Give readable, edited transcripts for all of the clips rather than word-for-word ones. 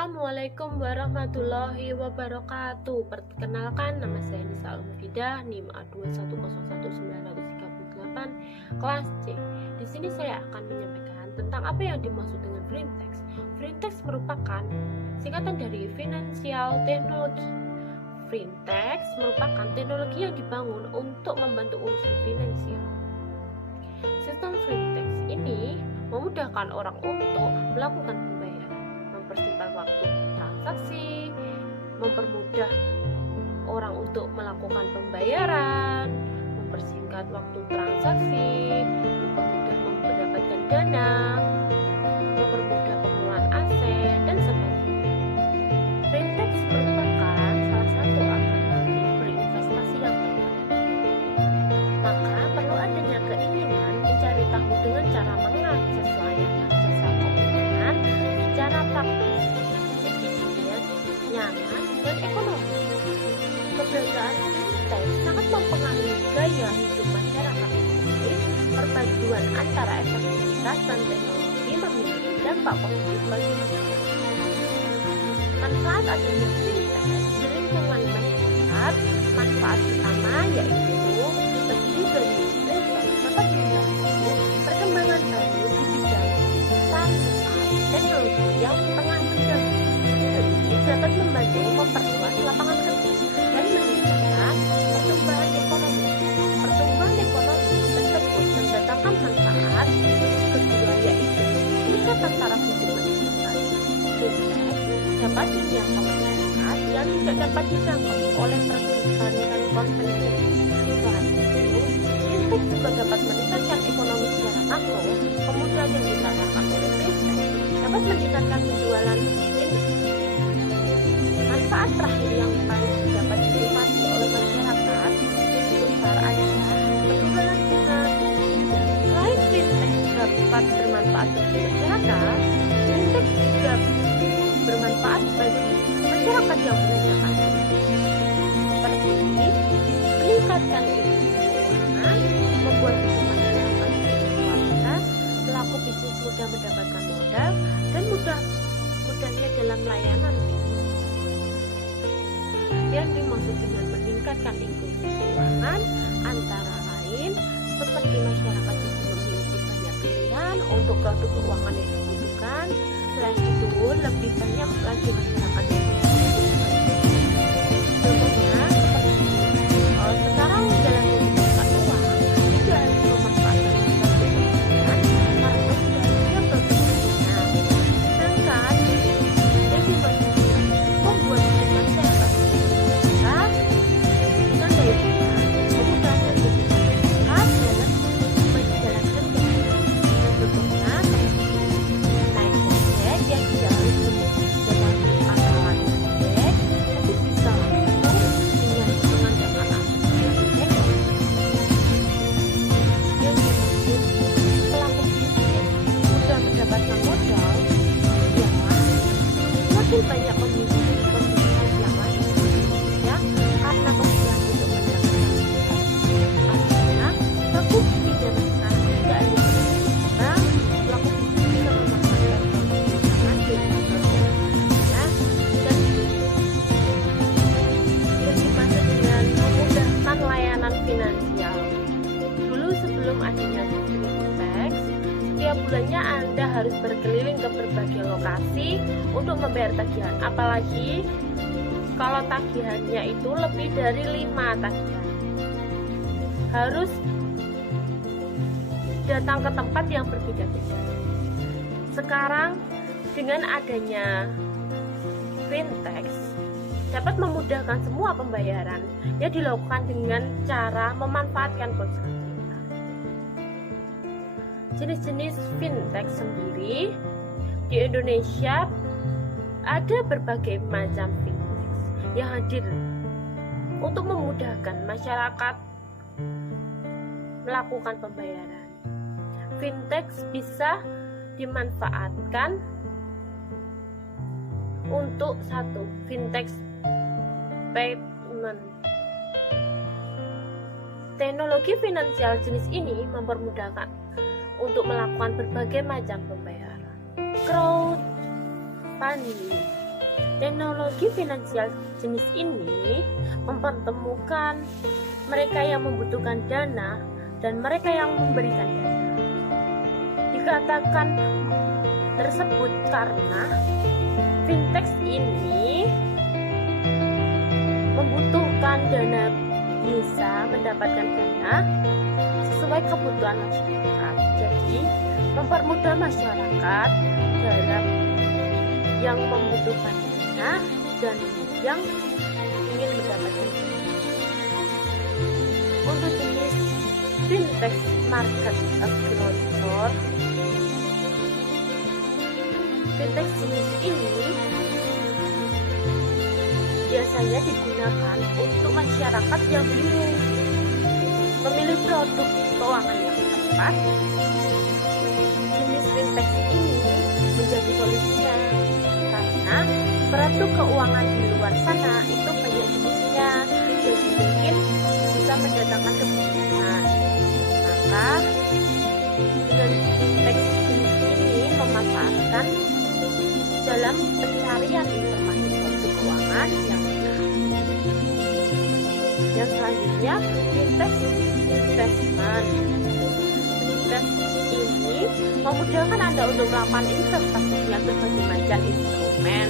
Assalamualaikum warahmatullahi wabarakatuh. Perkenalkan, nama saya Nisa Al-Mufidah, NIM A2101938, kelas C. Di sini saya akan menyampaikan tentang apa yang dimaksud dengan Frintex. Frintex merupakan singkatan dari Financial Technology. Frintex merupakan teknologi yang dibangun untuk membantu urusan finansial. Sistem Frintex ini memudahkan orang untuk melakukan pembayaran, mempersingkat waktu transaksi, mempermudah orang untuk melakukan pembayaran, mempersingkat waktu transaksi, mempermudah mendapatkan dana, mempermudah pengelolaan aset, dan sebagainya. Frintex merupakan salah satu alternatif berinvestasi yang tepat. Maka perlu adanya keinginan mencari tahu dengan cara mengakses layanan jasa keuangan secara praktis, efisien, nyaman, dan ekonomis. Keberadaan fintech sangat mempengaruhi gaya hidup masyarakat ini. Perpaduan antara efektivitas dan teknologi memiliki dampak positif bagi masyarakat. Manfaat adanya fintech di lingkungan masyarakat, manfaat utama yaitu terdiri dari fintech dapat membantu perkembangan baru di bidang teknologi yang tengah berkembang. Ini dapat membantu memperluas lapangan kerja dan meningkatkan pertumbuhan ekonomi. Pertumbuhan ekonomi tersebut mendatangkan manfaat kedua yaitu peningkatan taraf hidup masyarakat. Fintech dapat dijangkau masyarakat yang tidak dapat dijangkau oleh perbankan konvensional. Selain itu, fintech juga dapat meningkatkan ekonomi secara makro. Kemudahan yang ditawarkan oleh fintech dapat meningkatkan penjualan industri. Manfaat terakhir yang paling dapat dinikmati oleh masyarakat besar adalah penjualan bunga. Selain fintech dapat bermanfaat bagi masyarakat, fintech juga bermanfaat bagi masyarakat yang menggunakan seperti meningkatkan keuangan, membuat bisnis masyarakat berkualitas, pelaku bisnis mudah mendapatkan modal, dan mudahnya dalam layanan yang dimaksud dengan meningkatkan inklusi keuangan antara lain seperti masyarakat itu memiliki banyak pilihan untuk produk keuangan yang dibutuhkan. Selain itu lebih banyak lagi masyarakat yang contohnya seperti sekarang dalam menggunakan uang tidak harus memanfaatkan kebutuhan karena sudah ada produknya. Sedangkan yang dimaksudkan membuat masyarakat dengan daya beli kemudahan bagi masyarakat dalam menjalankan kehidupan. Contohnya naik ojek yang tidak harus menggunakan pangkalan ojek, tapi bisa langsung dengan mengandalkan ojek. Yang dimaksud pelaku bisnis mudah mendapatkan modal ialah semakin banyak pembisnis yang lain ya, karena kebutuhan untuk mendapatkan artinya bagus tidak sekarang tidak ada orang pelaku bisnis bisa memanfaatkan kebutuhan ya, dan dimaksud dengan memudahkan layanan finansial. Dulu sebelum adanya fintech, setiap bulannya Anda harus berkeliling ke berbagai lokasi untuk membayar tagihan, apalagi kalau tagihannya itu lebih dari 5 tagihan. Harus datang ke tempat yang berbeda-beda. Sekarang dengan adanya fintech dapat memudahkan semua pembayaran yang dilakukan dengan cara memanfaatkan ponsel pintar. Jenis-jenis fintech sendiri di Indonesia ada berbagai macam fintech yang hadir untuk memudahkan masyarakat melakukan pembayaran. Fintech bisa dimanfaatkan untuk satu, fintech payment. Teknologi finansial jenis ini mempermudahkan untuk melakukan berbagai macam pembayaran. Crowdfunding. Teknologi finansial jenis ini mempertemukan mereka yang membutuhkan dana dan mereka yang memberikan dana. Dikatakan tersebut karena fintech ini membutuhkan dana, bisa mendapatkan dana sesuai kebutuhan masyarakat. Jadi mempermudah masyarakat dalam yang membutuhkan dana dan yang ingin mendapatkan dana. Untuk jenis fintech market aggregator, fintech jenis ini biasanya digunakan untuk masyarakat yang bingung memilih produk keuangan yang tepat. Jenis fintech ini menjadi solusinya karena produk keuangan di luar sana itu banyak jenisnya, jadi mungkin bisa mendatangkan kebingungan. Maka dengan fintech jenis ini memanfaatkan dalam pencarian informasi produk keuangan yang benar. Yang selanjutnya, fintech investment. Fintech ini memudahkan Anda untuk melakukan investasi dengan berbagai macam instrumen,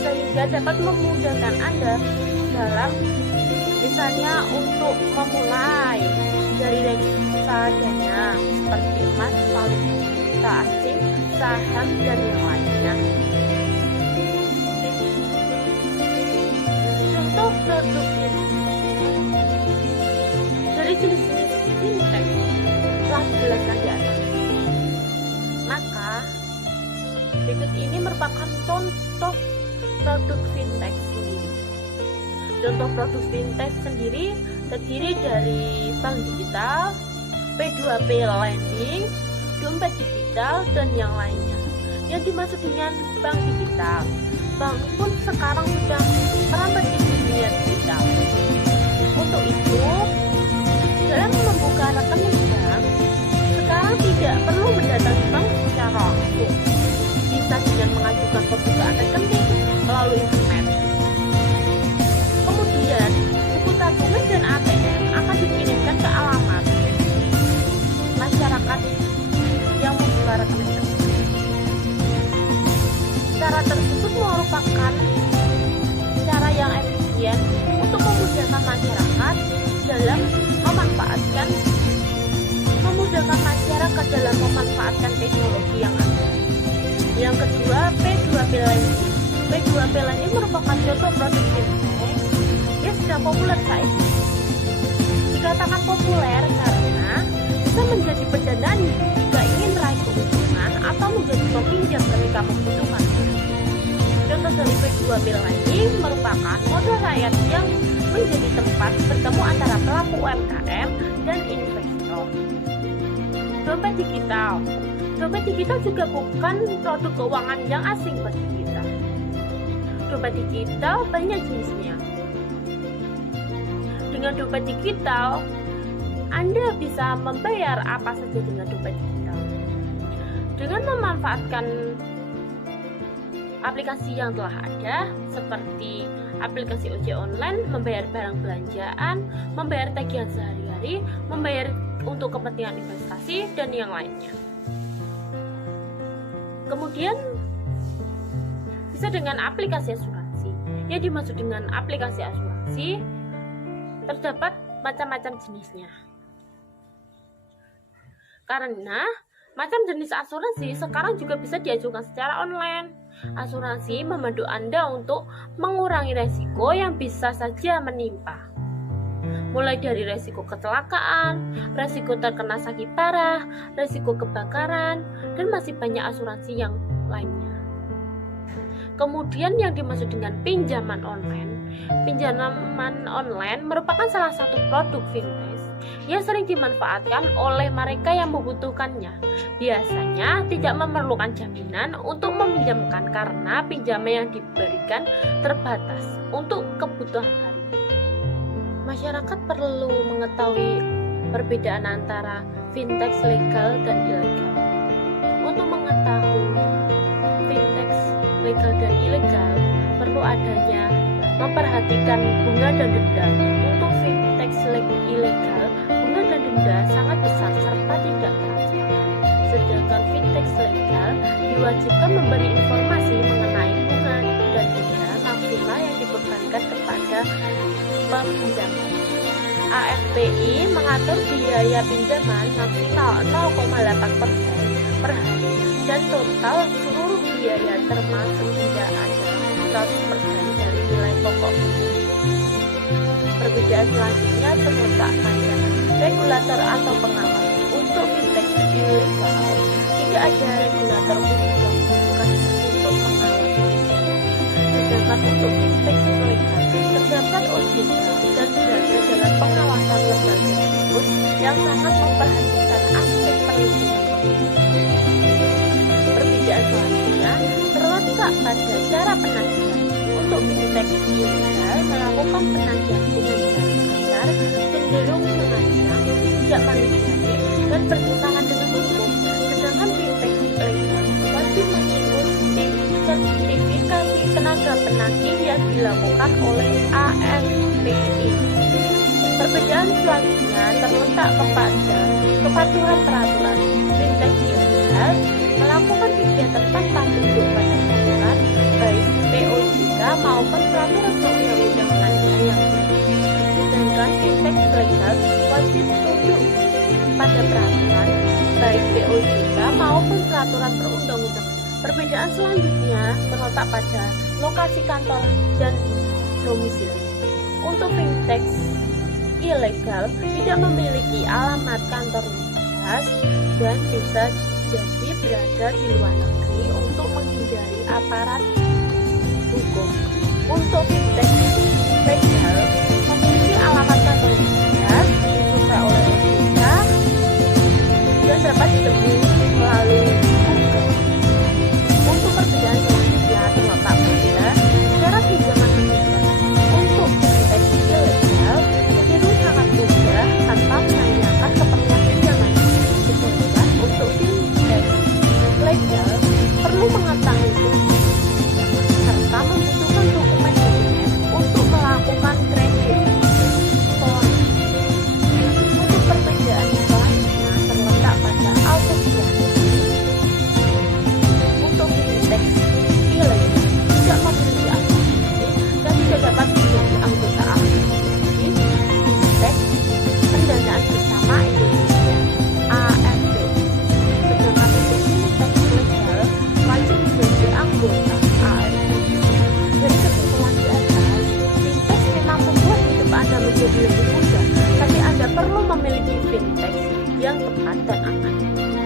sehingga dapat memudahkan Anda dalam misalnya untuk memulai dari reksadana seperti emas, valuta asing, saham, dan yang lainnya. Contoh produk dari jenis-jenis fintech telah dijelaskan di atas. Maka berikut ini merupakan contoh produk fintech sendiri. Contoh produk fintech sendiri terdiri dari bank digital, P2P lending, dompet digital, dan yang lainnya. Yang dimaksud dengan bank digital, bank pun sekarang sudah merambah di dunia digital. Untuk itu, dalam membuka rekening bank, sekarang tidak perlu mendatangi bank secara langsung. Bisa dengan mengajukan pembukaan rekening melalui internet. Kemudian, buku tabungan dan ATM akan dikirimkan ke alamat masyarakat yang membuka rekening tersebut. Cara tersebut merupakan cara yang efisien untuk memudahkan masyarakat dalam memanfaatkan teknologi yang ada. Yang kedua, P2P lending. P2P lending merupakan contoh produk fintech yang sudah populer saat ini. Dikatakan populer karena bisa menjadi pendanaan jika ingin meraih keuntungan atau menjadi peminjam ketika membutuhkan. Contoh dari P2P lending merupakan modal rakyat yang menjadi tempat bertemu antara pelaku UMKM dan investor. Dompet digital. Dompet digital juga bukan produk keuangan yang asing bagi kita. Dompet digital banyak jenisnya. Dengan dompet digital, Anda bisa membayar apa saja dengan dompet digital. Dengan memanfaatkan aplikasi yang telah ada, seperti aplikasi ojek online, membayar barang belanjaan, membayar tagihan sehari-hari, membayar untuk kepentingan investasi, dan yang lainnya. Kemudian bisa dengan aplikasi asuransi. Yang dimaksud dengan aplikasi asuransi terdapat macam-macam jenisnya. Karena macam jenis asuransi sekarang juga bisa diajukan secara online. Asuransi membantu Anda untuk mengurangi resiko yang bisa saja menimpa. Mulai dari resiko kecelakaan, resiko terkena sakit parah, resiko kebakaran, dan masih banyak asuransi yang lainnya. Kemudian yang dimaksud dengan pinjaman online Pinjaman online merupakan salah satu produk fintech yang sering dimanfaatkan oleh mereka yang membutuhkannya. Biasanya tidak memerlukan jaminan untuk meminjamkan karena pinjaman yang diberikan terbatas untuk kebutuhan hari. Masyarakat perlu mengetahui perbedaan antara fintech legal dan ilegal. Untuk mengetahui fintech legal dan ilegal, perlu adanya memperhatikan bunga dan denda. Untuk fintech ilegal, bunga dan denda sangat besar serta tidak transparan. Sedangkan fintech legal diwajibkan memberi informasi mengenai bunga dan denda maksimal yang dibebankan kepada peminjam. AFPI mengatur biaya pinjaman maksimal 0,8% per hari dan total seluruh biaya termasuk tidak ada 100% dari nilai pokok. Perbedaan selanjutnya terletak pada regulator atau pengawas. Untuk fintech ilegal tidak ada regulator khusus yang bukan untuk mengawasi. Sedangkan untuk fintech legal terdapat OJK dan berada dalam pengawasan lembaga tersebut yang sangat memperhatikan aspek perlindungan. Perbedaan selanjutnya terletak pada cara penagihan. Untuk fintech ilegal melakukan penagihan dengan cara kasar, cenderung sengaja, tidak manusiawi, dan bertentangan dengan hukum. Sedangkan fintech ilegal wajib mengikuti sertifikasi tenaga penagih yang dilakukan oleh AFPI. Perbedaan selanjutnya terletak kepada kepatuhan peraturan. Fintech ilegal melakukan kegiatan tanpa tunduk pada peraturan, baik POJK maupun peraturan perundang-undangan lainnya yang berlaku. Sedangkan fintech legal wajib tunduk pada peraturan, baik POJK maupun peraturan perundang-undangan. Perbedaan selanjutnya terletak pada lokasi kantor dan domisili. Untuk fintech ilegal tidak memiliki alamat kantor jelas dan bisa jadi berada di luar negeri untuk menghindari aparat hukum. Untuk fintech legal memiliki alamat kantor jelas, dibuka oleh OJK dan dapat ditemui melalui Google. Untuk perbedaan selanjutnya terletak pada cara pinjaman meminjam. Untuk fintech ilegal cenderung sangat mudah tanpa menanyakan keperluan pinjaman. Sedangkan untuk fintech legal perlu mengetahui serta membutuhkan dokumen untuk melakukan kredit. Untuk perbedaan selanjutnya terletak pada asosiasi. Untuk fintech ilegal tidak memiliki asosiasi dan tidak dapat menjadi anggota asosiasi fintech pendanaan bersama Indonesia (AFP). Sedangkan untuk fintech legal wajib menjadi anggota AFP. Dari kesimpulan di atas, fintech memang membuat hidup Anda menjadi lebih mudah, tapi Anda perlu memiliki fintech yang tepat dan aman.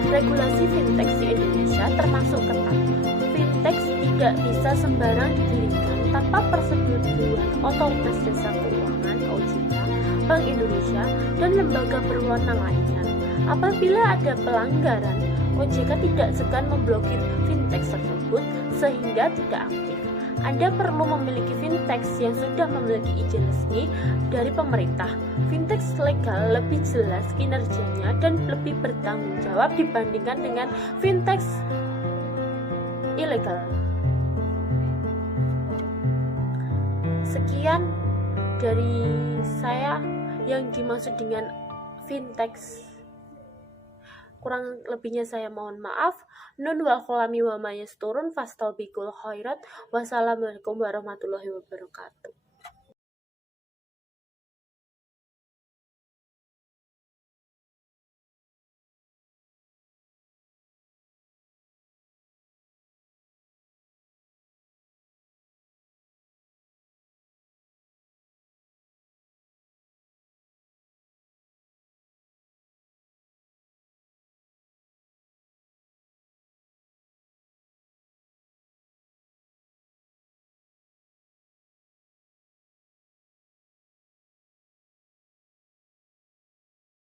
Regulasi fintech di Indonesia termasuk ketat. Fintech tidak bisa sembarang didirikan tanpa persetujuan Otoritas Jasa Keuangan (OJK), Bank Indonesia, dan lembaga berwenang lainnya. Apabila ada pelanggaran, OJK tidak segan memblokir fintech tersebut sehingga tidak aktif. Anda perlu memiliki fintech yang sudah memiliki izin resmi dari pemerintah. Fintech legal lebih jelas kinerjanya dan lebih bertanggung jawab dibandingkan dengan fintech ilegal. Sekian dari saya yang dimaksud dengan fintech. Kurang lebihnya saya mohon maaf. Nun wal qalami wa ma yasturun fastabikul khairat. Wassalamualaikum warahmatullahi wabarakatuh.